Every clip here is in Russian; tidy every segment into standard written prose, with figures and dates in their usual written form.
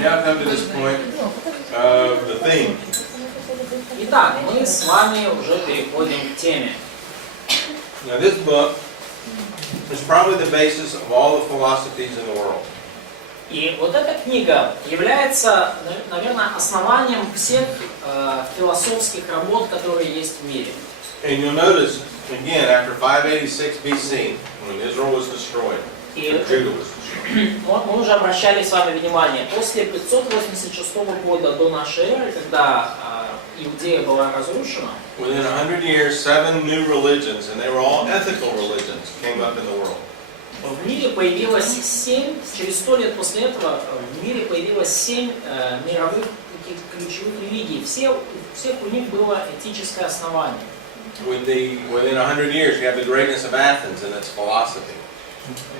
now come to this point of the theme. Итак, мы с вами уже переходим к теме. Now this book is probably the basis of all the philosophies in the world. И вот эта книга является, наверное, основанием всех философских работ, которые есть в мире. And you'll notice, again, after 586 BC, when Israel was destroyed, Judah was destroyed. Мы уже обращали с вами внимание, после 586 года до нашей эры, когда Иудея была разрушена, Within 100 years, 7 new religions, and they were all ethical religions, came up in the world. в мире появилось 7, через 100 лет после этого в мире появилось 7 мировых таких ключевых религий. Всех у них было этическое основание. Within 100 years, you have the greatness of Athens and its philosophy.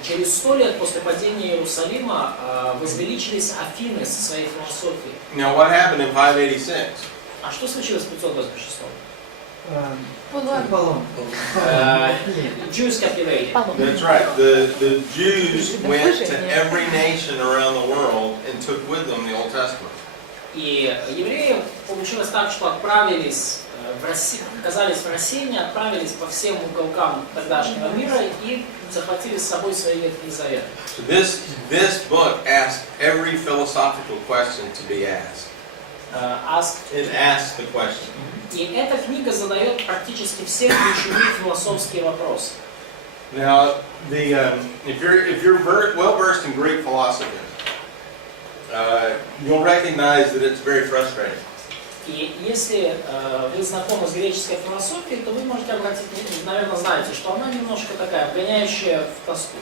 Через 100 лет после падения Иерусалима возвеличились Афины со своей философией. Now, what happened in 586? А что случилось в 586? Jews captivated. That's right. The Jews went to every nation around the world and took with them the Old Testament. И евреи получилось так, что отправились оказались в рассеянии, отправились по всем уголкам тогдашнего мира и захватили с собой свои Ветхие Заветы. So this book asks every philosophical question to be asked. It asks the question. И эта книга задает практически все ключевые философские вопросы. Now, if you're well versed in Greek philosophy, you'll recognize that it's very frustrating. И если вы знакомы с греческой философией, то вы можете обратить, наверное, знаете, что она немножко такая, вгоняющая в тоску.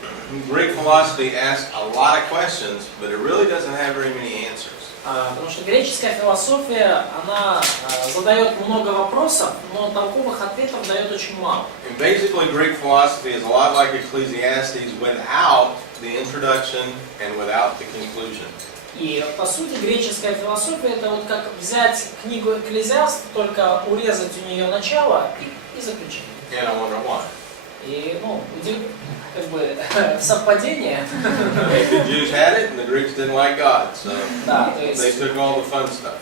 Greek philosophy asks a lot of questions, but it really doesn't have very many answers. Потому что греческая философия, она задает много вопросов, но толковых ответов дает очень мало. And basically, Greek philosophy is a lot like Ecclesiastes without the introduction and without the conclusion. И по сути греческая философия это вот как взять книгу Экклезиаст, только урезать у нее начало и заключение. And I wonder why. И как бы совпадение. The Jews had it, and the Greeks didn't like God, so Да, то есть they took all the fun stuff.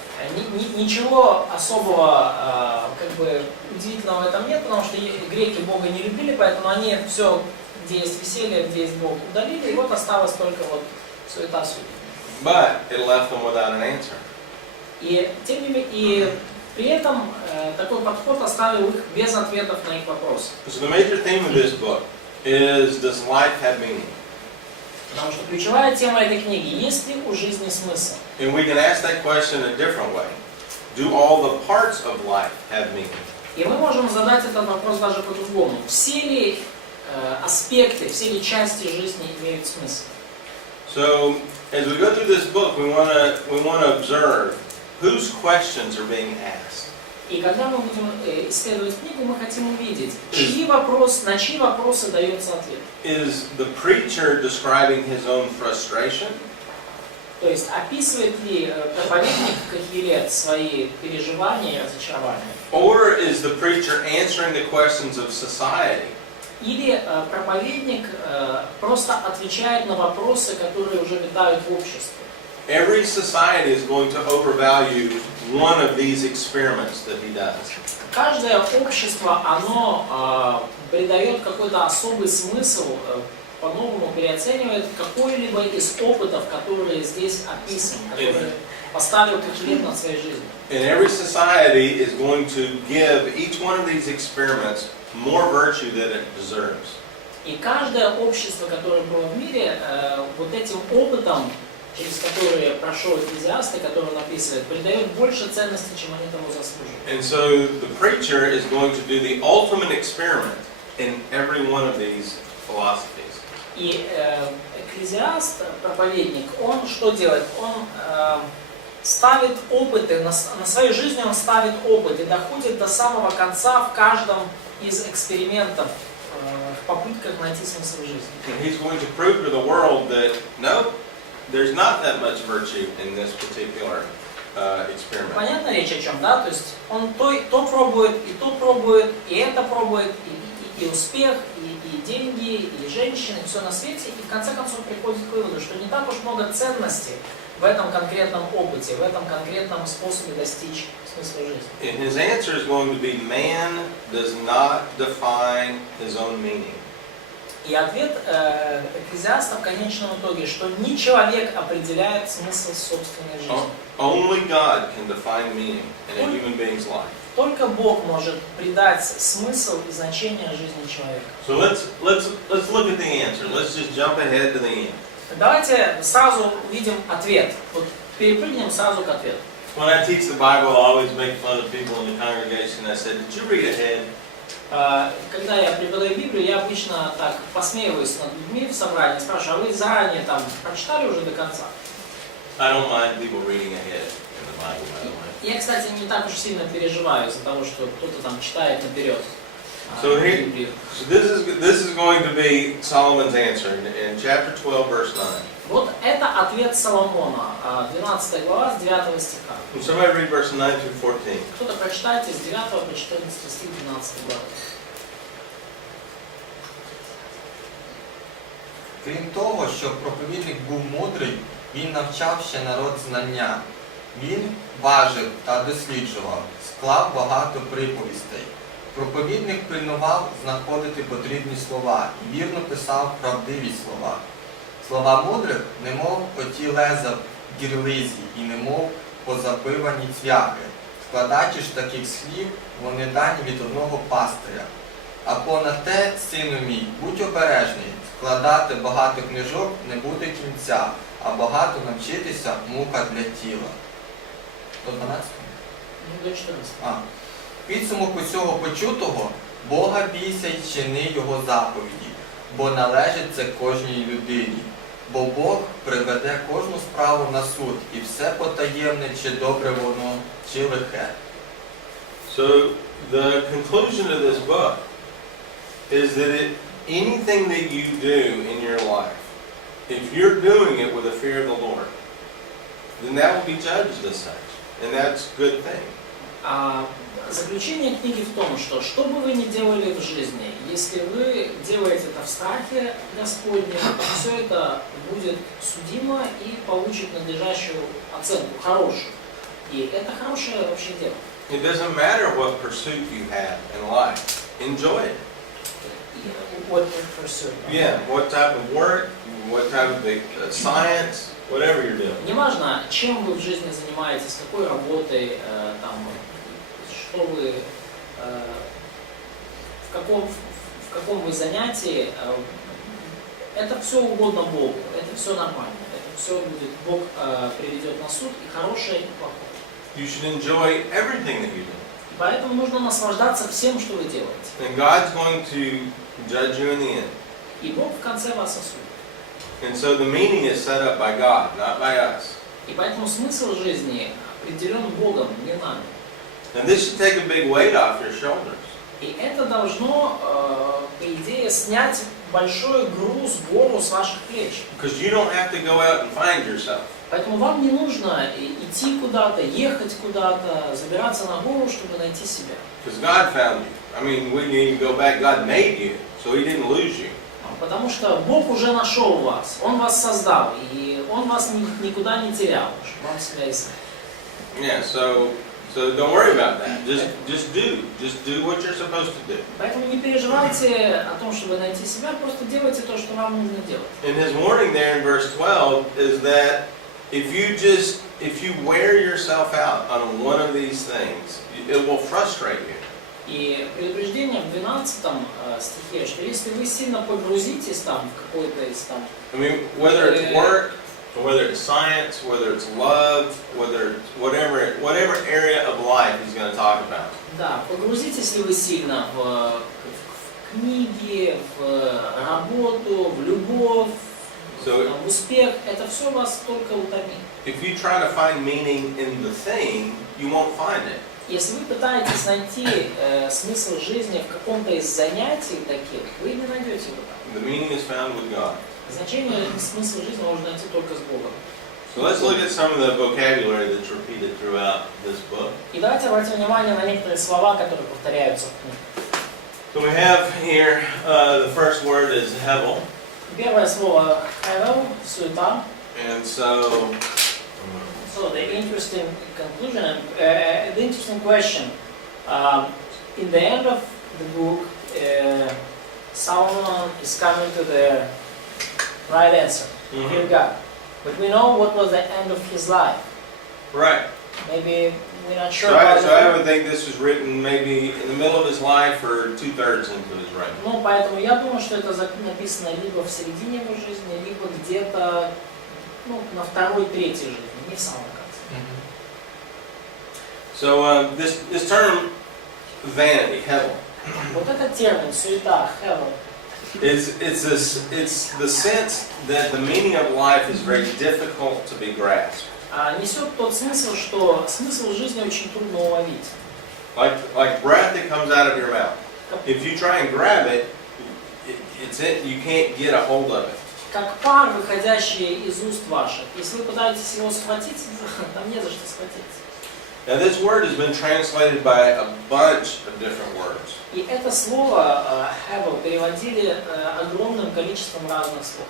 Ничего особого как бы удивительного в этом нет, потому что греки Бога не любили, поэтому они все, где есть веселье, где есть Бог, удалили, и вот осталось только вот суета-суета. But it left them without an answer. И тем не менее, при этом такой подход оставил их без ответов на их вопросы. So the major theme of this book is, does life have meaning? Потому что ключевая тема этой книги: есть ли у жизни смысл? And we can ask that question a different way. Do all the parts of life have meaning? И мы можем задать этот вопрос даже по-другому. Все ли аспекты, все ли части жизни имеют смысл? So as we go through this book, we want to observe whose questions are being asked. И когда мы будем исследовать книгу, мы хотим увидеть, на чьи вопросы дается ответ. Is the preacher describing his own frustration? То есть описывает ли проповедник Кахилет свои переживания и разочарования? Or is the preacher answering the questions of society? Или проповедник просто отвечает на вопросы, которые уже витают в обществе? Every society is going to overvalue one of these experiments that he does. Каждое общество, оно придает какой-то особый смысл, по-новому переоценивает какой-либо из опытов, которые здесь описаны, которые поставил Кахилет над своей жизнью. And every society is going to give each one of these experiments more virtue than it deserves. И каждое общество, которое было в мире, вот этим опытом, через которые прошел Экклезиаст, который он описывает, придает больше ценности, чем они тому заслуживают. And so the preacher is going to do the ultimate experiment in every one of these philosophies. И Экклезиаст, проповедник, он что делает? Он ставит опыты, на своей жизни он ставит опыт и доходит до самого конца в каждом из экспериментов, в попытках найти смысл жизни. And he's going to prove to the world that no, there's not that much virtue in this particular experiment. Понятно речь о чем, да? То есть он то пробует, и это пробует, и успех, и деньги, и женщины, и все на свете, и в конце концов приходит к выводу, что не так уж много ценностей в этом конкретном опыте, в этом конкретном способе достичь смысла жизни. And his answer is going to be, man does not define his own meaning. И ответ Экклезиаста в конечном итоге, что не человек определяет смысл собственной жизни. Only God can define meaning in a human being's life. Только Бог может придать смысл и значение жизни человека. So let's look at the answer. Let's just jump ahead to the end. Давайте сразу увидим ответ. Вот перепрыгнем сразу к ответу. When I teach the Bible, I always make fun of people in the congregation. I said, "Did you read ahead?" Когда я преподаю Библию, я обычно так посмеиваюсь над людьми в собрании, спрашиваю, а вы заранее там прочитали уже до конца? I don't mind people reading ahead in the Bible, by the way. Я, кстати, не так уж сильно переживаю из-за того, что кто-то там читает наперед. So this is going to be Solomon's answer in chapter 12, verse 9. Вот это ответ Соломона, 12 глава, с 9 стиха. Somebody read verse 9 through 14. Кто-то прочитайте с 9 по 14 стих 12 главы. Крім того, що проповідник був мудрий, він навчав ще народ знання. Він важив та досліджував, склав багато приповістей. Проповідник пильнував знаходити потрібні слова і вірно писав правдиві слова. Слова мудрих, немов оті леза в гірлизі і немов позапивані цвяхи. Складачі ж таких слів, вони дані від одного пастиря. А понад те, сину мій, будь обережний, складати багато книжок не буде кінця, а багато навчитися мука для тіла. До 12? До 14. Підсумок усього почутого, Бога бійся й чини Його заповіді, бо належить це кожній людині. Бо Бог приведе кожну справу на суд, і все потаємне, чи добре воно, чи лихе. So the conclusion of this book is that anything that you do in your life, if you're doing it with a fear of the Lord, then that will be judged as such, and that's a good thing. Заключение книги в том, что бы вы ни делали в жизни, если вы делаете это в страхе Господнем, все это будет судимо и получит надлежащую оценку, хорошую. И это хорошее вообще дело. It doesn't matter what pursuit you have in life. Enjoy it. What pursuit? Yeah, what type of work, what type of science, whatever you're doing. Неважно, чем вы в жизни занимаетесь, какой работой, там, что вы, в каком вы занятии, это все угодно Богу, это все нормально, это все будет, Бог приведет на суд и хорошее, и плохое. You should enjoy everything that you do. Поэтому нужно наслаждаться всем, что вы делаете. And God's going to judge you in the end. И Бог в конце вас осудит. And so the meaning is set up by God, not by us. И поэтому смысл жизни определен Богом, не нами. And this should take a big weight off your shoulders. И это должно, по идее, снять большой груз, гору с ваших плеч. Because you don't have to go out and find yourself. Поэтому вам не нужно идти куда-то, ехать куда-то, забираться на гору, чтобы найти себя. Because God found you. I mean, we need to go back. God made you, so He didn't lose you. Потому что Бог уже нашел вас, Он вас создал, и Он вас никуда не терял, чтобы вам себя искать. Yeah, so don't worry about that. Just do what you're supposed to do. Поэтому не переживайте о том, чтобы найти себя, просто делайте то, что вам нужно делать. And His warning there in verse 12 is that if you wear yourself out on one of these things, it will frustrate you. И предупреждение в 12 стихе, что если вы сильно погрузитесь там в какой-то из там... I mean, whether it's work, or whether it's science, whether it's love, whatever area of life He's going to talk about. Да, погрузитесь ли вы сильно в книги, в работу, в любовь, в успех, это все вас только утомит. If you try to find meaning in the thing, you won't find it. Если вы пытаетесь найти смысл жизни в каком-то из занятий таких, вы не найдете его там. The meaning is found with God. Значение и смысл жизни можно найти только с Богом. So let's look at some of the vocabulary that's repeated throughout this book. И давайте обратим внимание на некоторые слова, которые повторяются в книге. So we have here, the first word is hevel. Первое слово hevel, суета. And so, So the interesting conclusion, the interesting question, in the end of the book, Solomon is coming to the right answer. Fear God. But we know what was the end of his life. right. Maybe we're not sure So about I it. would think this was written maybe in the middle of his life or 2/3 into his reign. Ну, поэтому я думаю, что это написано либо в середине его жизни, либо где-то на второй, третьей жизни, не в самом конце. So this term vanity, hevel, Вот этот термин, суета, hevel, it's the sense that the meaning of life is very difficult to be grasped. несет тот смысл, что смысл жизни очень трудно уловить. Like breath that comes out of your mouth. If you try and grab it, you can't get a hold of it. Как пар, выходящий из уст ваших. Если вы пытаетесь его схватить, там не за что схватиться. Now this word has been translated by a bunch of different words. И это слово hevel переводили огромным количеством разных слов.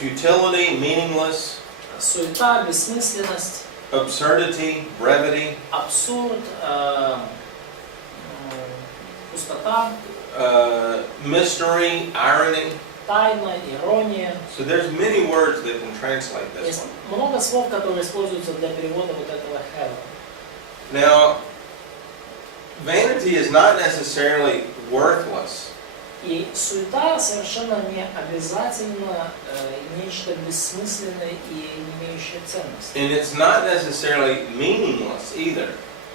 Futility, meaningless, Суета, бессмысленность, absurdity, brevity, абсурд, пустота, mystery, irony. тайна, ирония. So there's many words that can translate this Есть one. много слов, которые используются для перевода вот этого hevel. Now, vanity is not necessarily worthless. И суета совершенно не обязательно нечто бессмысленное и не имеющее ценности. And it's not necessarily meaningless either.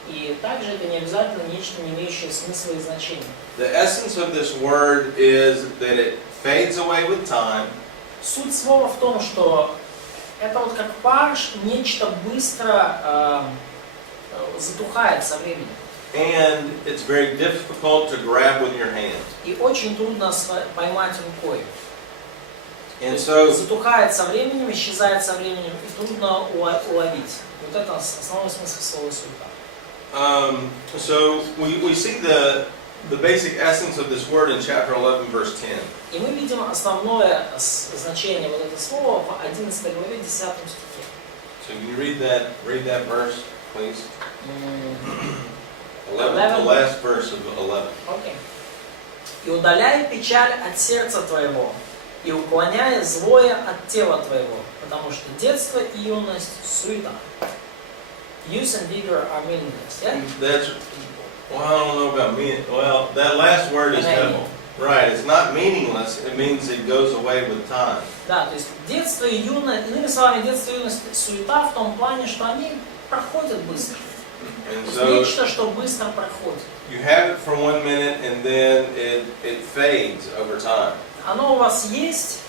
И также это не обязательно нечто, не имеющее смысла и значения. The essence of this word is that it fades away with time. Суть слова в том, что это вот как пар, нечто быстро затухает со временем. And it's very difficult to grab with your hand. И очень трудно поймать рукой. And so, Затухает со временем, исчезает со временем, и трудно уловить. Вот это основной смысл слова суета. so we see the basic essence of this word in chapter 11, verse 10. И мы видим основное значение вот этого слова в 11 главе, 10 стихе. So can you read that verse, please? 11, the 11. last verse of 11. Окей. «И удаляй печаль от сердца твоего, и уклоняй злое от тела твоего, потому что детство и юность – суета». Youth and vigor are meaningless. Yeah? That's, well, I don't know about meaning. Well, that last word is hevel. Right, it's not meaningless, it means it goes away with time. Да, то есть детство и юность, иными словами, детство и юность – суета в том плане, что они проходят быстро. And То есть so нечто, что быстро проходит. you have it for 1 minute and then it fades over time. Оно у вас есть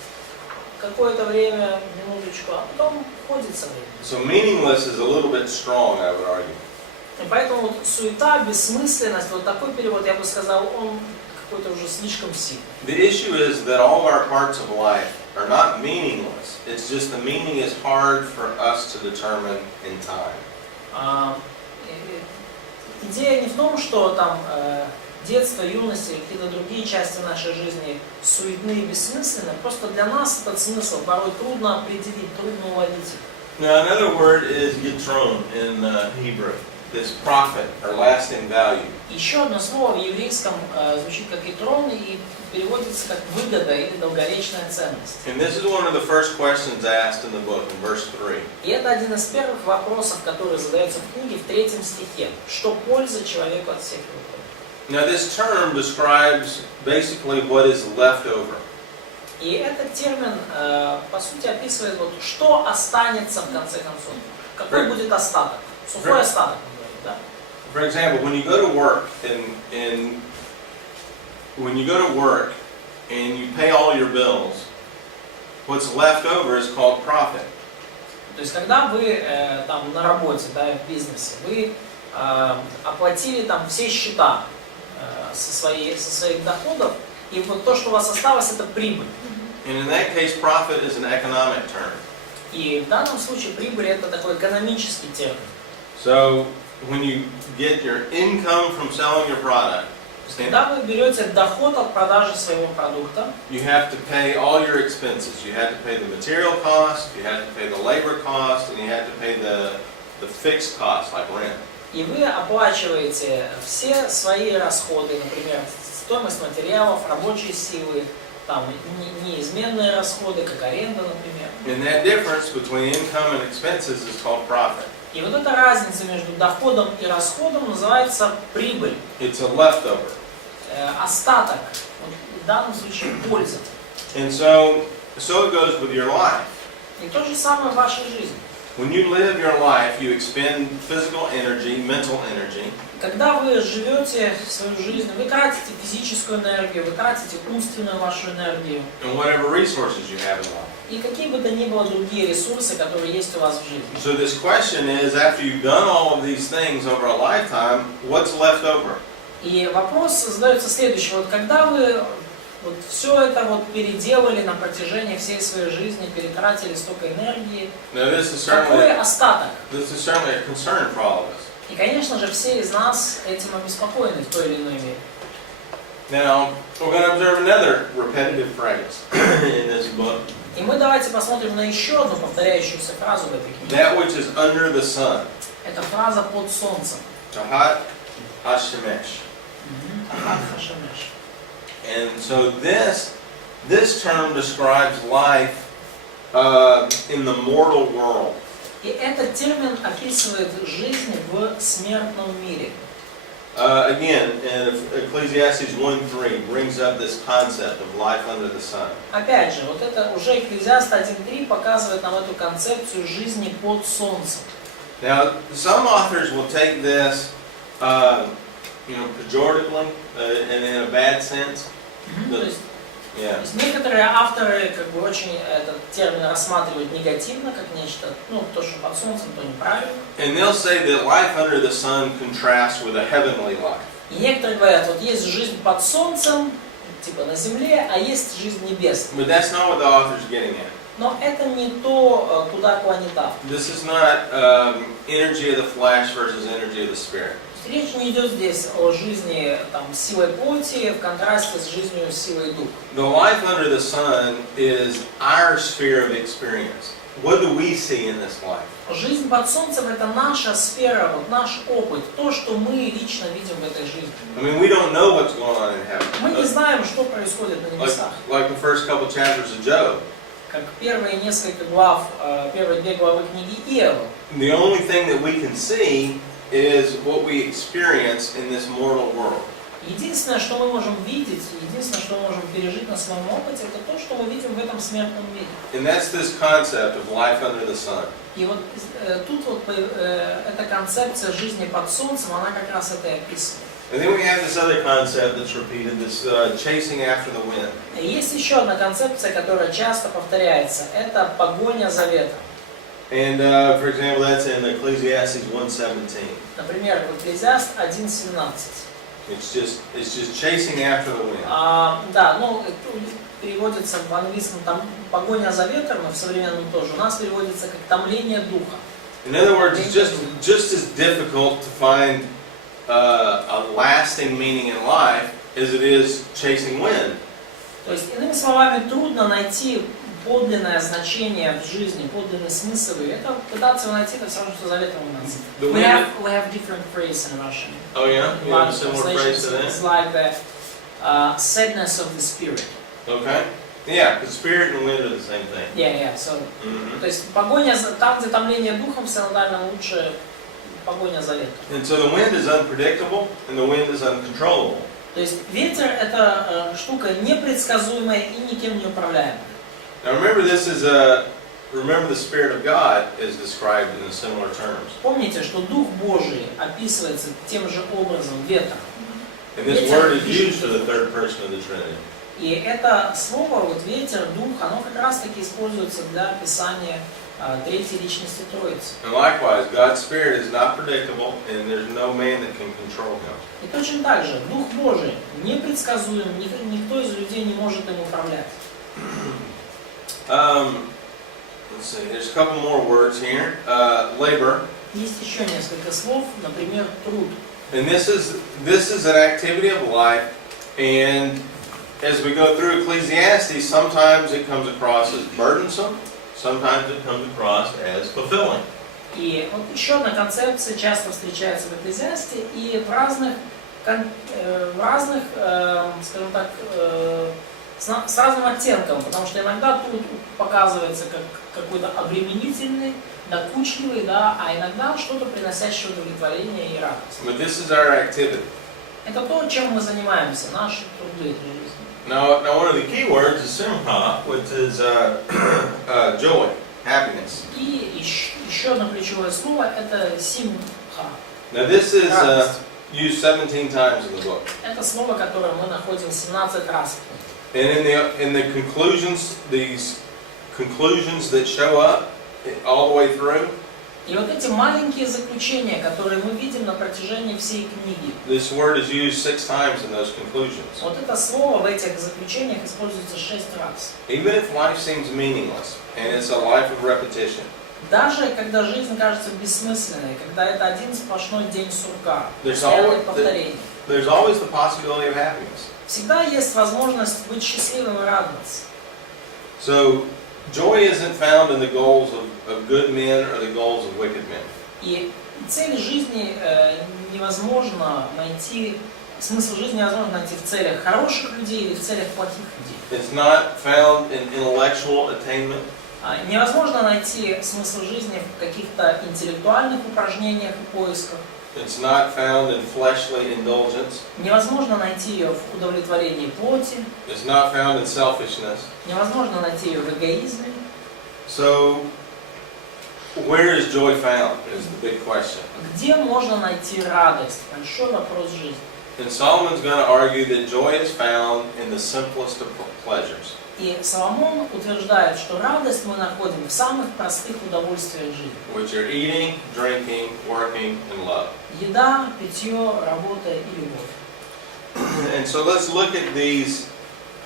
какое-то время, минуточку, а потом уходит со временем. So meaningless is a little bit strong, I would argue. И поэтому вот суета, бессмысленность, вот такой перевод, я бы сказал, он какой-то уже слишком сильный. The issue is that all our parts of life are not meaningless. It's just the meaning is hard for us to determine in time. Идея не в том, что там детство, юность или какие-то другие части нашей жизни суетны и бессмысленны, просто для нас этот смысл порой трудно определить, трудно уловить. Now another word is yitron in Hebrew. This profit or lasting value. Еще одно слово в еврейском звучит как итрон и переводится как выгода или долговечная ценность. And this is one of the first questions asked in the book in verse 3. И это один из первых вопросов, который задается в книге в 3 стихе. Что польза человеку от всех его трудов? Now this term describes basically what is left over. И этот термин, по сути, описывает, вот, что останется в конце концов. Какой будет остаток? Сухой остаток, мы говорим, да? For example, when you go to work and you pay all your bills, what's left over is called profit. То есть, когда вы там на работе, да, в бизнесе, вы оплатили там все счета со своих доходов, и вот то, что у вас осталось, это прибыль. And in that case, profit is an economic term. И в данном случае прибыль это такой экономический термин. So when you get your income from selling your product, То Когда вы берете доход от продажи своего продукта, you have to pay all your expenses. You have to pay the material cost, you have to pay the labor cost, and you have to pay the fixed cost, like rent. и вы оплачиваете все свои расходы, например, стоимость материалов, рабочей силы, там неизменные расходы, как аренда, например. And that difference between income and expenses is called profit. И вот эта разница между доходом и расходом называется прибыль, It's a leftover. остаток, вот в данном случае польза. And so it goes with your life. И то же самое в вашей жизни. When you live your life, you expend physical energy, mental energy, Когда вы живете свою жизнь, вы тратите физическую энергию, вы тратите умственную вашу энергию and whatever resources you have in life. и какие бы то ни было другие ресурсы, которые есть у вас в жизни. So this question is, after you've done all of these things over a lifetime, what's left over? И вопрос задается следующий. Вот когда вы вот все это вот переделали на протяжении всей своей жизни, перетратили столько энергии, Now this is какой certainly остаток? a concern for all of us. И, конечно же, все из нас этим обеспокоены в той или иной мере. Now we're going to observe another repetitive phrase in this book. И мы давайте посмотрим на еще одну повторяющуюся фразу в этой книге. That which is under the sun. Это фраза под солнцем. Tahat hashemesh. Ахат хашемеш. And so this term describes life in the mortal world. И этот термин описывает жизнь в смертном мире. Again, in Ecclesiastes 1:3 brings up this concept of life under the sun. Опять же, вот это уже Экклезиаст 1.3 показывает нам эту концепцию жизни под солнцем. Now, some authors will take this, pejoratively, and in a bad sense. То есть Yeah. некоторые авторы как бы очень этот термин рассматривают негативно, как нечто, то, что под солнцем, то неправильно. And they'll say that life under the sun contrasts with a heavenly life. И некоторые говорят, вот есть жизнь под солнцем, типа на земле, а есть жизнь небесная. But that's not what the author's getting at. Но это не то, куда клонит автор. This is not energy of the flesh versus energy of the spirit. Речь не идет здесь о жизни силой плоти в контрасте с жизнью силой духа. The life under the sun is our sphere of experience. What do we see in this life? Жизнь под солнцем — это наша сфера, вот наш опыт, то, что мы лично видим в этой жизни. I mean, we don't know what's going on in heaven. Мы не знаем, что происходит на небесах. Like the first couple chapters of Job. Как первые несколько глав, первые 2 главы книги Иова. The only thing that we can see is what we experience in this mortal world. Единственное, что мы можем видеть, единственное, что мы можем пережить на своем опыте, это то, что мы видим в этом смертном мире. And that's this concept of life under the sun. И вот тут вот эта концепция жизни под солнцем, она как раз это и описывает. And then we have this other concept that's repeated, this chasing after the wind. Есть еще одна концепция, которая часто повторяется. Это погоня за ветром. And for example, that's in Ecclesiastes 1:17. Например, в Экклезиаст 1.17. It's just chasing after the wind. Да, переводится в английском там погоня за ветром, и в современном тоже. У нас переводится как томление духа. In other words, it's just as difficult to find a lasting meaning in life as it is chasing wind. То есть, иными словами, трудно найти подлинное значение в жизни, подлинный смысл. И это пытаться его найти, это все равно, что за ветром гнаться. We have different phrases in Russian. Oh yeah? You have a similar phrase to that? It's like the sadness of the spirit. Okay. Yeah, because spirit and wind are the same thing. Yeah. So, то есть погоня там, где томление духом, в синодальном лучше погоня за ветром. And so the wind is unpredictable and the wind is uncontrollable. То есть ветер — это штука непредсказуемая и никем не управляемая. Now remember, remember the Spirit of God is described in similar terms. Помните, что Дух Божий описывается тем же образом ветром. And this word is used for the third person of the Trinity. И это слово, вот ветер, дух, оно как раз таки используется для описания третьей личности Троицы. And likewise, God's Spirit is not predictable, and there's no man that can control Him. И точно так же, Дух Божий непредсказуем, никто из людей не может им управлять. Let's see, there's a couple more words here. Labor. Есть еще несколько слов, например, труд. And this is an activity of life, and as we go through Ecclesiastes, sometimes it comes across as burdensome, sometimes it comes across as fulfilling. И вот еще одна концепция часто встречается в Экклезиасте и скажем так, с разным оттенком, потому что иногда тут показывается как какой-то обременительный, докучливый, да, а иногда что-то приносящее удовлетворение и радость. But this is our activity. Это то, чем мы занимаемся, наши труды этой жизни. Now one of the key words is simcha, which is joy, happiness. И еще одно ключевое слово – это симха. Now this is used 17 times in the book. Это слово, которое мы находим 17 раз. And in the conclusions, these conclusions that show up all the way through, И вот эти маленькие заключения, которые мы видим на протяжении всей книги, this word is used 6 times in those conclusions. вот это слово в этих заключениях используется 6 раз. Even if life seems meaningless and it's a life of repetition, Даже когда жизнь кажется бессмысленной, когда это один сплошной день сурка, There's постоянных повторений, there's always the possibility of happiness. всегда есть возможность быть счастливым и радоваться. So joy isn't found in the goals of good men or the goals of wicked men. И цель жизни невозможно найти, смысл жизни невозможно найти в целях хороших людей или в целях плохих людей. It's not found in intellectual attainment. Невозможно найти смысл жизни в каких-то интеллектуальных упражнениях и поисках. It's not found in fleshly indulgence. Невозможно найти ее в удовлетворении плоти. It's not found in selfishness. Невозможно найти ее в эгоизме. So, where is joy found is the big question. Где можно найти радость? Большой вопрос жизни. And Solomon's going to argue that joy is found in the simplest of pleasures. И Соломон утверждает, что радость мы находим в самых простых удовольствиях жизни. Which are eating, drinking, working, and love. Еда, питье, работа и любовь. And so let's look at these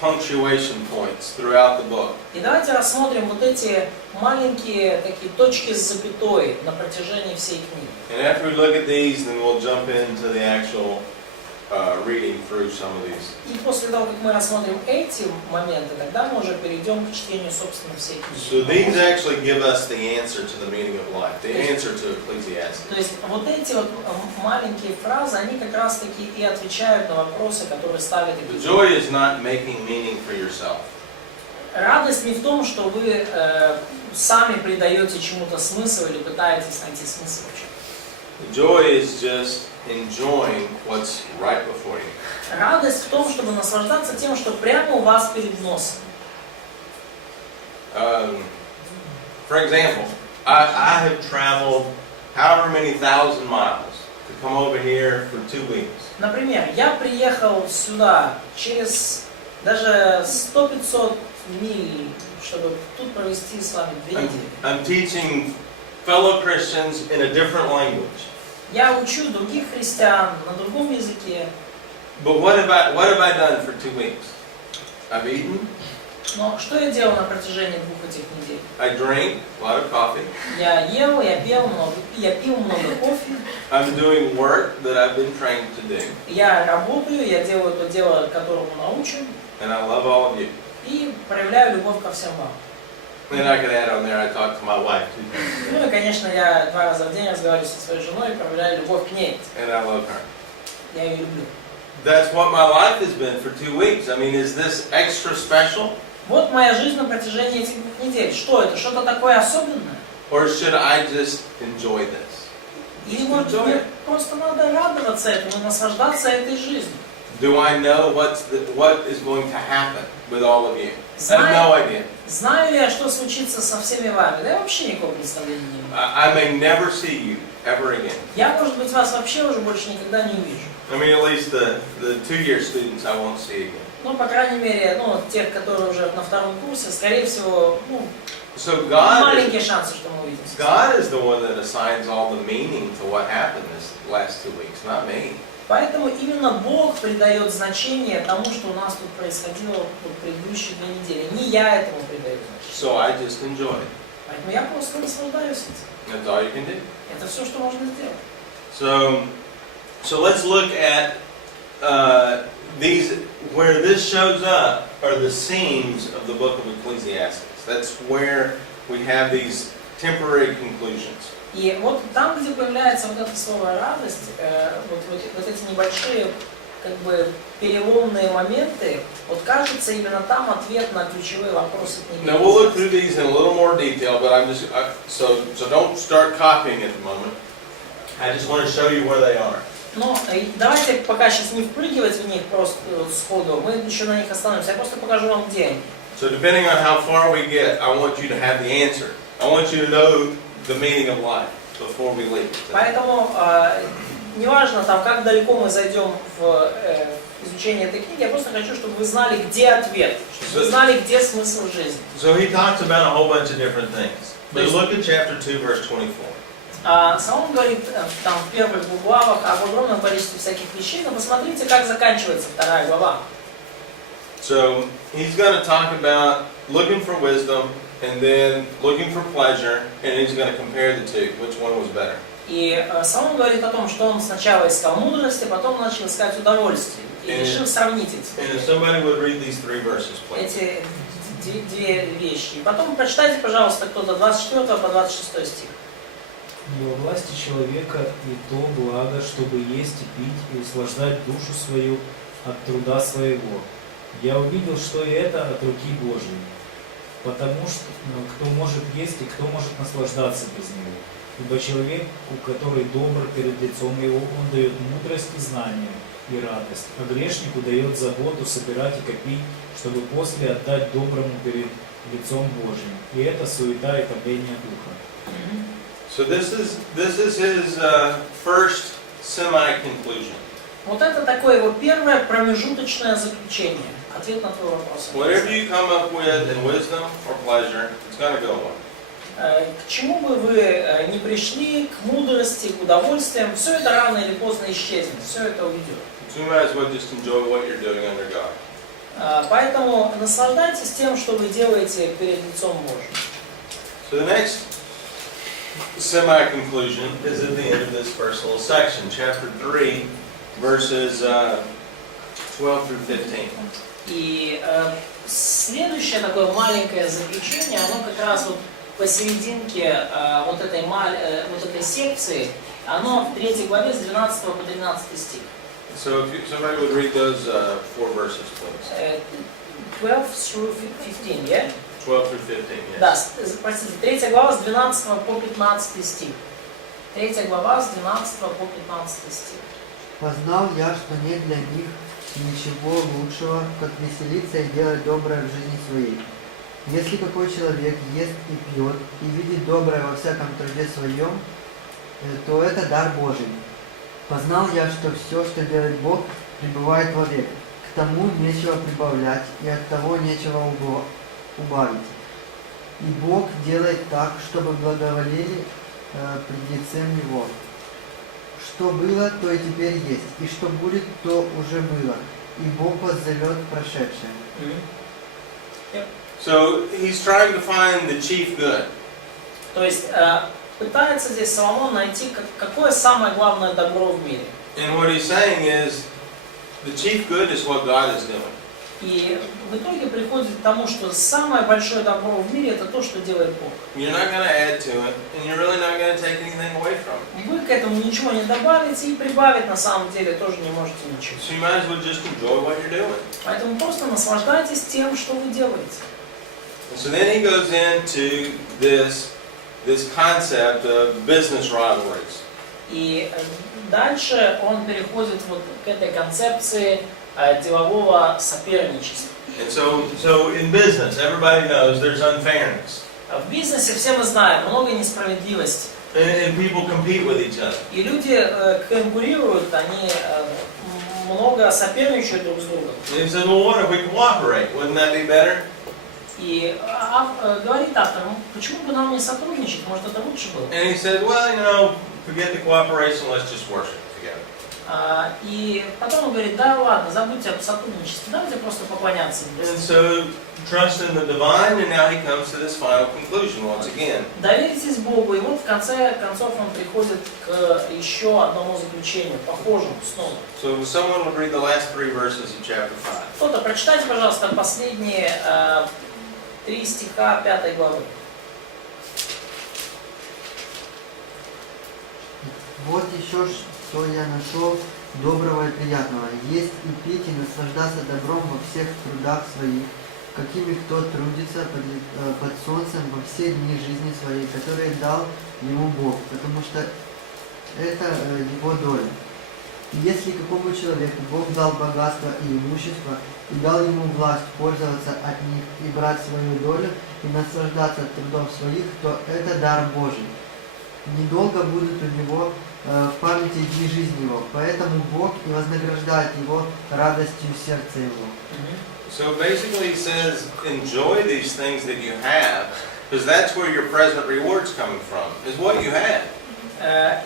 punctuation points throughout the book. И давайте рассмотрим вот эти маленькие такие точки с запятой на протяжении всей книги. And after we look at these, then we'll jump into the actual reading through some of these. И после того, как мы рассмотрим эти моменты, тогда мы уже перейдем к чтению, собственно, всей So книги. these actually give us the answer to the meaning of life, the answer to Ecclesiastes. То есть вот эти вот маленькие фразы, они как раз таки и отвечают на вопросы, которые ставит The Экклезиаст. joy is not making meaning for yourself. Радость не в том, что вы сами придаете чему-то смысл или пытаетесь найти смысл в чем-то. The joy is just enjoying what's right before you. Радость в том, чтобы наслаждаться тем, что прямо у вас перед носом. For example, I have traveled however many thousand miles to come over here for 2 weeks. Например, я приехал сюда через даже 100-500 миль, чтобы тут провести с вами 2 недели. I'm teaching fellow Christians in a different language. Я учу других христиан на другом языке. But what have I done for 2 weeks? I've eaten. Но что я делал на протяжении 2 этих недель? I drank a lot of coffee. Я ел, я пил много кофе. I'm doing work that I've been trained to do. Я работаю, я делаю то дело, которому научен. And I love all of you. И проявляю любовь ко всем вам. And I could add on there, I talk to my wife 2 times a day. Ну и, конечно, я 2 раза в день разговариваю со своей женой и проявляю любовь к ней. And I love her. Я ее люблю. That's what my life has been for 2 weeks. I mean, is this extra special? Вот моя жизнь на протяжении этих 2 недель. Что это? Что-то такое особенное? Or should I just enjoy this? Или, может, мне просто надо радоваться этому, наслаждаться этой жизнью? Do I know what is going to happen with all of you? I have no idea. Знаю ли я, что случится со всеми вами? Да я вообще никакого представления не имею. I may never see you ever again. Я, может быть, вас вообще уже больше никогда не увижу. I mean, at least the 2-year students I won't see again. Ну, по крайней мере, тех, которые уже на 2-м курсе, скорее всего, So God маленькие шансы, что мы увидимся. is the one that assigns all the meaning to what happened this last 2 weeks, not me. Поэтому именно Бог придает значение тому, что у нас тут происходило предыдущие 2 недели. Не я этому придаю значение. So I just enjoy it. Поэтому я просто наслаждаюсь этим. That's all you can do. Это все, что можно сделать. So So let's look at these, where this shows up are the seams of the book of Ecclesiastes. That's where we have these temporary conclusions. И вот там, где появляется вот это слово радость, вот эти небольшие как бы переломные моменты, вот кажется, именно там ответ на ключевые вопросы книги. Now we'll look through these in a little more detail, but I'm just so don't start copying at the moment. I just want to show you where they are. Но давайте пока сейчас не впрыгивать в них просто сходу, мы еще на них остановимся. Я просто покажу вам, где они. So depending on how far we get, I want you to have the answer. I want you to know the meaning of life before we leave. Поэтому неважно, там, как далеко мы зайдем в изучение этой книги, я просто хочу, чтобы вы знали, где ответ, чтобы вы знали, где смысл жизни. So he talks about a whole bunch of different things. But look at chapter 2, verse 24. Соломон говорит там в первых главах об огромном количестве всяких вещей, но посмотрите, как заканчивается вторая глава. So he's going to talk about looking for wisdom and then looking for pleasure, and he's going to compare the two. Which one was better? И Соломон говорит о том, что он сначала искал мудрость, а потом начал искать удовольствие. И решил сравнить And if somebody would read these three verses, please. эти две вещи. И потом прочитайте, пожалуйста, кто-то 24 по 26 стих. Не во власти человека и то благо, чтобы есть и пить, и услаждать душу свою от труда своего. Я увидел, что и это от руки Божьей, потому что кто может есть и кто может наслаждаться без него. Ибо человек, который добр перед лицом его, он дает мудрость и знание и радость, а грешнику дает заботу собирать и копить, чтобы после отдать доброму перед лицом Божьим. И это суета и топление духа. So this is his first semi-conclusion. Вот это такое его первое промежуточное заключение. Ответ на твой вопрос. Whatever you come up with in wisdom or pleasure, it's going to go away. К чему бы вы ни пришли, к мудрости, к удовольствиям, все это рано или поздно исчезнет, все это уйдет. So you might as well just enjoy what you're doing under God. Поэтому наслаждайтесь тем, что вы делаете перед лицом Божьим. So the next semi-conclusion is at the end of this first little section, chapter 3, verses 12 through 15. И следующее такое маленькое заключение, оно как раз вот посерединке вот этой секции, оно в 3 главе с 12 по 13 стих. So if somebody would read those 4 verses, please. 12 through 15, yeah? 12 through 15, yes. Да, простите, 3 глава с 12 по 15 стих. 3 глава с 12 по 15 стих. Познал я, что нет для них ничего лучшего, как веселиться и делать доброе в жизни своей. Если какой человек ест и пьет, и видит доброе во всяком труде своем, то это дар Божий. Познал я, что все, что делает Бог, пребывает вовек. К тому нечего прибавлять, и от того нечего убавить. И Бог делает так, чтобы благоволили пред лицем Его. Что было, то и теперь есть, и что будет, то уже было, и Бог вас зовет прошедшее. So he's trying to find the chief good. То есть пытается здесь Соломон найти, какое самое главное добро в мире. And what he's saying is, the chief good is what God is doing. И в итоге приходит к тому, что самое большое добро в мире это то, что делает Бог. You're not going to add to it, and you're really not going to take anything away from it. Вы к этому ничего не добавите, и прибавить на самом деле тоже не можете ничего. So you might as well just enjoy what you're doing. Поэтому просто наслаждайтесь тем, что вы делаете. And so then he goes into this concept of business rivalries. И дальше он переходит вот к этой концепции делового соперничества. And so in business, everybody knows there's unfairness. В бизнесе все мы знаем, много несправедливости. And people compete with each other. И люди конкурируют, они много соперничают друг с другом. And he says, well, what if we cooperate? Wouldn't that be better? И говорит автор, почему бы нам не сотрудничать, может это лучше было? And he said, well, forget the cooperation, let's just worship together. И потом он говорит, да ладно, забудьте об сотрудничестве, давайте просто поклоняться. And so, trust in the divine, and now he comes to this final conclusion once again. Доверьтесь Богу, и вот в конце концов он приходит к еще одному заключению, похожему снова. So someone would read the last 3 verses of chapter 5. Кто-то прочитайте, пожалуйста, последние 3 стиха 5 главы. Вот еще что я нашел доброго и приятного. Есть и пить, и наслаждаться добром во всех трудах своих, какими кто трудится под солнцем во все дни жизни своей, которые дал ему Бог, потому что это его доля. И если какому человеку Бог дал богатство и имущество, и дал ему власть пользоваться от них и брать свою долю, и наслаждаться от трудов своих, то это дар Божий. Недолго будут у него в памяти дни жизни его, поэтому Бог и вознаграждает его радостью сердца его. So basically he says, enjoy these things that you have, because that's where your present reward's coming from, is what you have.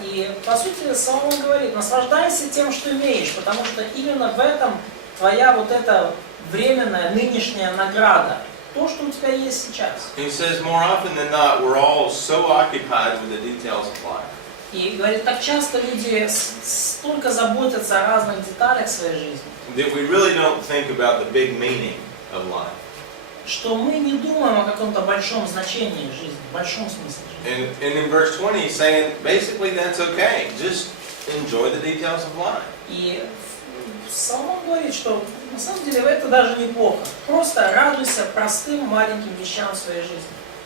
И по сути Соломон говорит, наслаждайся тем, что имеешь, потому что именно в этом твоя вот эта временная, нынешняя награда, то, что у тебя есть сейчас. He says more often than not, we're all so occupied with the details of life. И говорит, так часто люди столько заботятся о разных деталях своей жизни, That we really don't think about the big meaning of life. что мы не думаем о каком-то большом значении жизни, большом смысле жизни. And in verse 20 he's saying, basically that's okay. Just enjoy the details of life. И Соломон говорит, что на самом деле это даже неплохо. Просто радуйся простым маленьким вещам в своей жизни.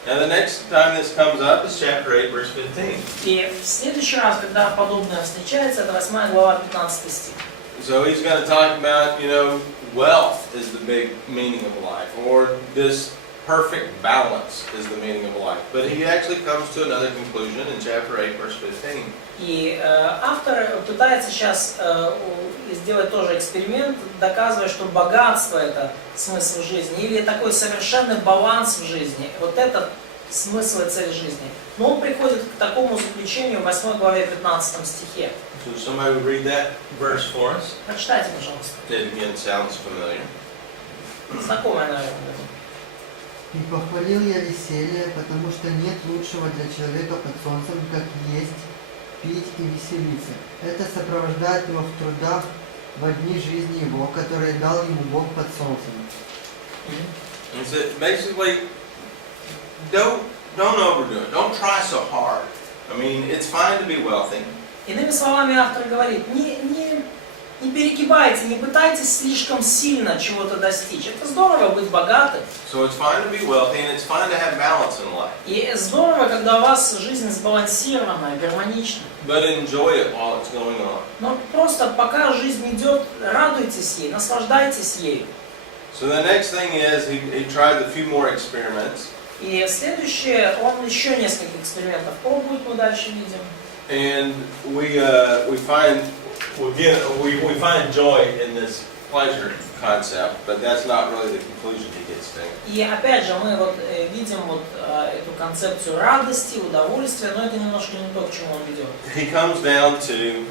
Now the next time this comes up is chapter 8, verse 15. И в следующий раз, когда подобное встречается, это 8 глава, 15 стих. So he's going to talk about, wealth is the big meaning of life, or this perfect balance is the meaning of life. But he actually comes to another conclusion in chapter 8, verse 15. И автор пытается сейчас сделать тоже эксперимент, доказывая, что богатство – это смысл жизни, или такой совершенный баланс в жизни. Вот это смысл и цель жизни. Но он приходит к такому заключению в 8 главе 15 стихе. So somebody would read that verse for us. Прочитайте, пожалуйста. It again sounds familiar. Знакомое, наверное. И похвалил я веселье, потому что нет лучшего для человека под солнцем, как есть, пить и веселиться. Это сопровождает его в трудах во дни жизни его, которые дал ему Бог под солнцем. And so basically, don't overdo it. Don't try so hard. I mean, it's fine to be wealthy. Иными словами, автор говорит, не перегибайте, не пытайтесь слишком сильно чего-то достичь. Это здорово быть богатым. So it's fine to be wealthy, and it's fine to have balance in life. И здорово, когда у вас жизнь сбалансированная, гармонична. But enjoy it while it's going on. Но просто пока жизнь идет, радуйтесь ей, наслаждайтесь ею. So the next thing is he tried a few more experiments. И следующее, он еще несколько экспериментов пробует, мы дальше видим. And we find joy in this pleasure concept, but that's not really the conclusion he gets to. И опять же, мы вот видим вот эту концепцию радости, удовольствия, но это немножко не то, к чему он ведет. He comes down to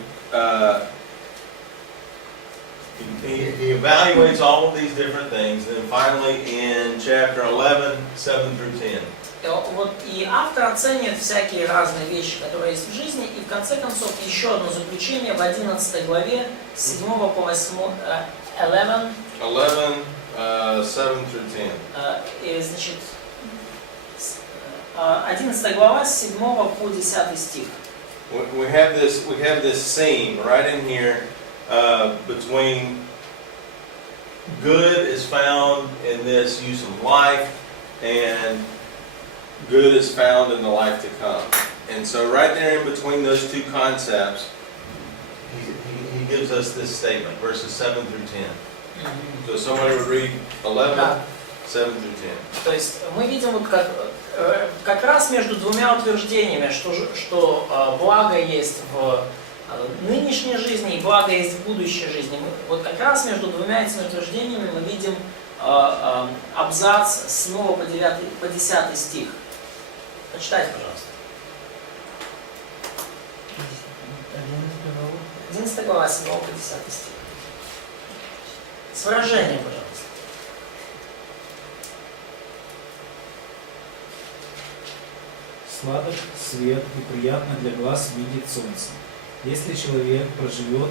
he evaluates all of these different things, and then finally in chapter 11, 7 through 10. Вот и автор оценивает всякие разные вещи, которые есть в жизни, и в конце концов еще одно заключение в 11 главе, с 7 по 8, 11, 7 through 10. И, значит, 11 глава, с 7 по 10 стих. We have this scene right in here between good is found in this use of life, and good is found in the life to come. And so right there in between those two concepts, he gives us this statement, verses 7 through 10. So somebody would read 11, 7 through 10. То есть мы видим вот как раз между двумя утверждениями, что благо есть в нынешней жизни и благо есть в будущей жизни. Вот как раз между двумя этими утверждениями мы видим абзац с 7 по 10 стих. Прочитайте, пожалуйста. 11 11 глава, 7 по 10 стих. С выражением, пожалуйста. Сладок свет и приятно для глаз видеть солнце. Если человек проживет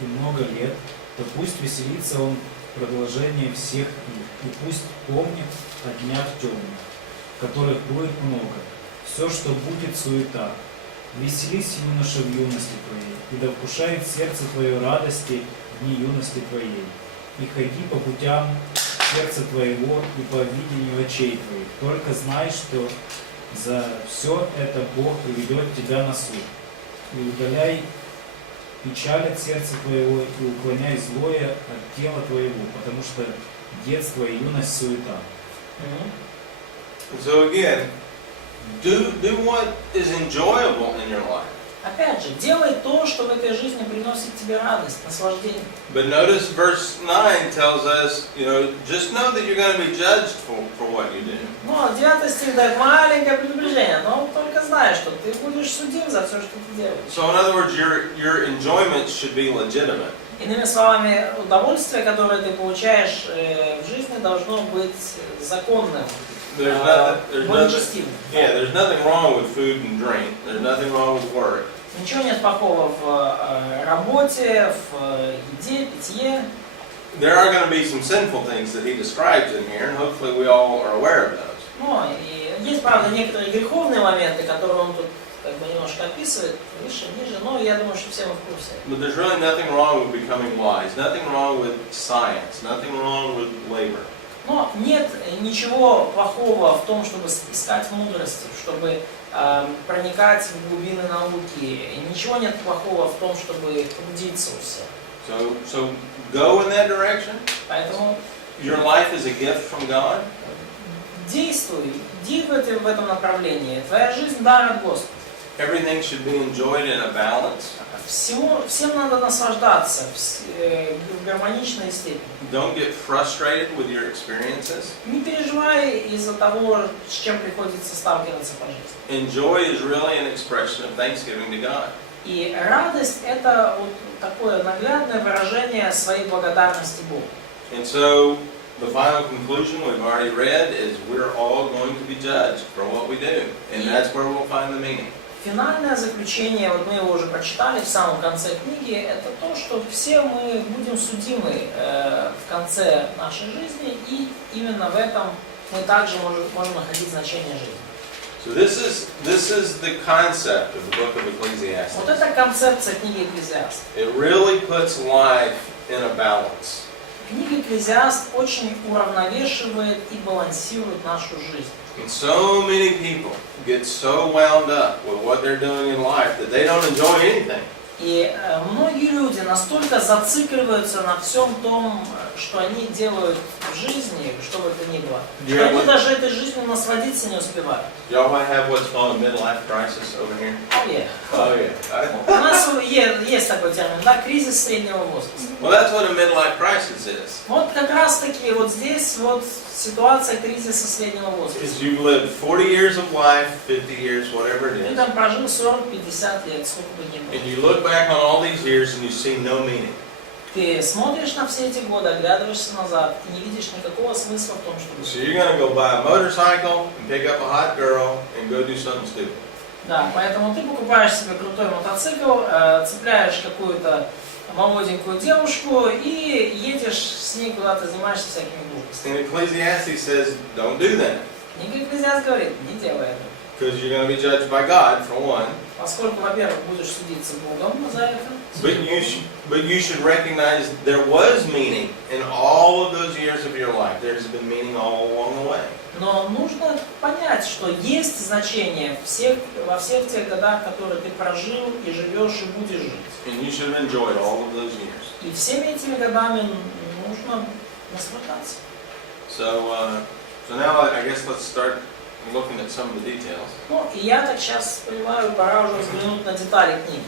и много лет, то пусть веселится он в продолжении всех их, и пусть помнит о днях темных, которых будет много. Все, что будет, суета. Веселись, юноша, в юности твоей, и да вкушает сердце твое радости в дни юности твоей. И ходи по путям сердца твоего и по видению очей твоих. Только знай, что за все это Бог приведет тебя на суд. И удаляй печаль от сердца твоего, и уклоняй злое от тела твоего, потому что детство и юность суета. So again, do what is enjoyable in your life. Опять же, делай то, что в этой жизни приносит тебе радость, наслаждение. But notice verse 9 tells us, just know that you're going to be judged for what you do. Но 9 стих дает маленькое предупреждение, но только знай, что ты будешь судим за все, что ты делаешь. So in other words, your enjoyment should be legitimate. Иными словами, удовольствие, которое ты получаешь в жизни, должно быть законным, благочестивым. There's nothing wrong with food and drink. There's nothing wrong with work. Ничего нет плохого в работе, в еде, питье. There are going to be some sinful things that he describes in here, and hopefully we all are aware of those. Но и есть, правда, некоторые греховные моменты, которые он тут как бы немножко описывает, выше, ниже, но я думаю, что все мы в курсе. But there's really nothing wrong with becoming wise. Nothing wrong with science. Nothing wrong with labor. Но нет ничего плохого в том, чтобы искать мудрости, чтобы проникать в глубины науки. Ничего нет плохого в том, чтобы трудиться у всех. So go in that direction. Поэтому Your life is a gift from God. действуй, иди в этом направлении. Твоя жизнь дар от Господа. Everything should be enjoyed in a balance. Всем надо наслаждаться в гармоничной степени. Don't get frustrated with your experiences. Не переживай из-за того, с чем приходится сталкиваться по жизни. Enjoy is really an expression of thanksgiving to God. И радость – это вот такое наглядное выражение своей благодарности Богу. And so the final conclusion we've already read is we're all going to be judged for what we do. And that's where we'll find the meaning. Финальное заключение, вот мы его уже прочитали в самом конце книги, это то, что все мы будем судимы в конце нашей жизни, и именно в этом мы также можем находить значение жизни. So this is the concept of the book of Ecclesiastes. Вот это концепция книги Экклезиаст. It really puts life in a balance. Книга Экклезиаст очень уравновешивает и балансирует нашу жизнь. And so many people get so wound up with what they're doing in life that they don't enjoy anything. И многие люди настолько зацикливаются на всем том, что они делают в жизни, что бы это ни было, что они даже этой жизнью насладиться не успевают. Y'all might have what's called a midlife crisis over here. Oh yeah. У нас есть такой термин, да, кризис среднего возраста. Well, that's what a midlife crisis is. Вот как раз таки вот здесь вот ситуация кризиса среднего возраста. Because you've lived 40 years of life, 50 years, whatever it Ты is. там прожил 40-50 лет, сколько бы ни было. And you look back on all these years and you see no meaning. Ты смотришь на все эти годы, оглядываешься назад и не видишь никакого смысла в том, чтобы... So you're going to go buy a motorcycle and pick up a hot girl and go do something stupid. Да, поэтому ты покупаешь себе крутой мотоцикл, цепляешь какую-то молоденькую девушку и едешь с ней куда-то, занимаешься всякими глупостями. And Ecclesiastes says, don't do that. Книга Экклезиаст говорит, не делай это. Because you're going to be judged by God, for one. Поскольку, во-первых, будешь судиться Богом за это. But you should recognize there was meaning in all of those years of your life. There's been meaning all along the way. Но нужно понять, что есть значение во всех тех годах, которые ты прожил и живешь и будешь жить. And you should have enjoyed all of those years. И всеми этими годами нужно наслаждаться. So now I guess let's start looking at some of the details. Ну, и я так сейчас понимаю, пора уже взглянуть на детали книги.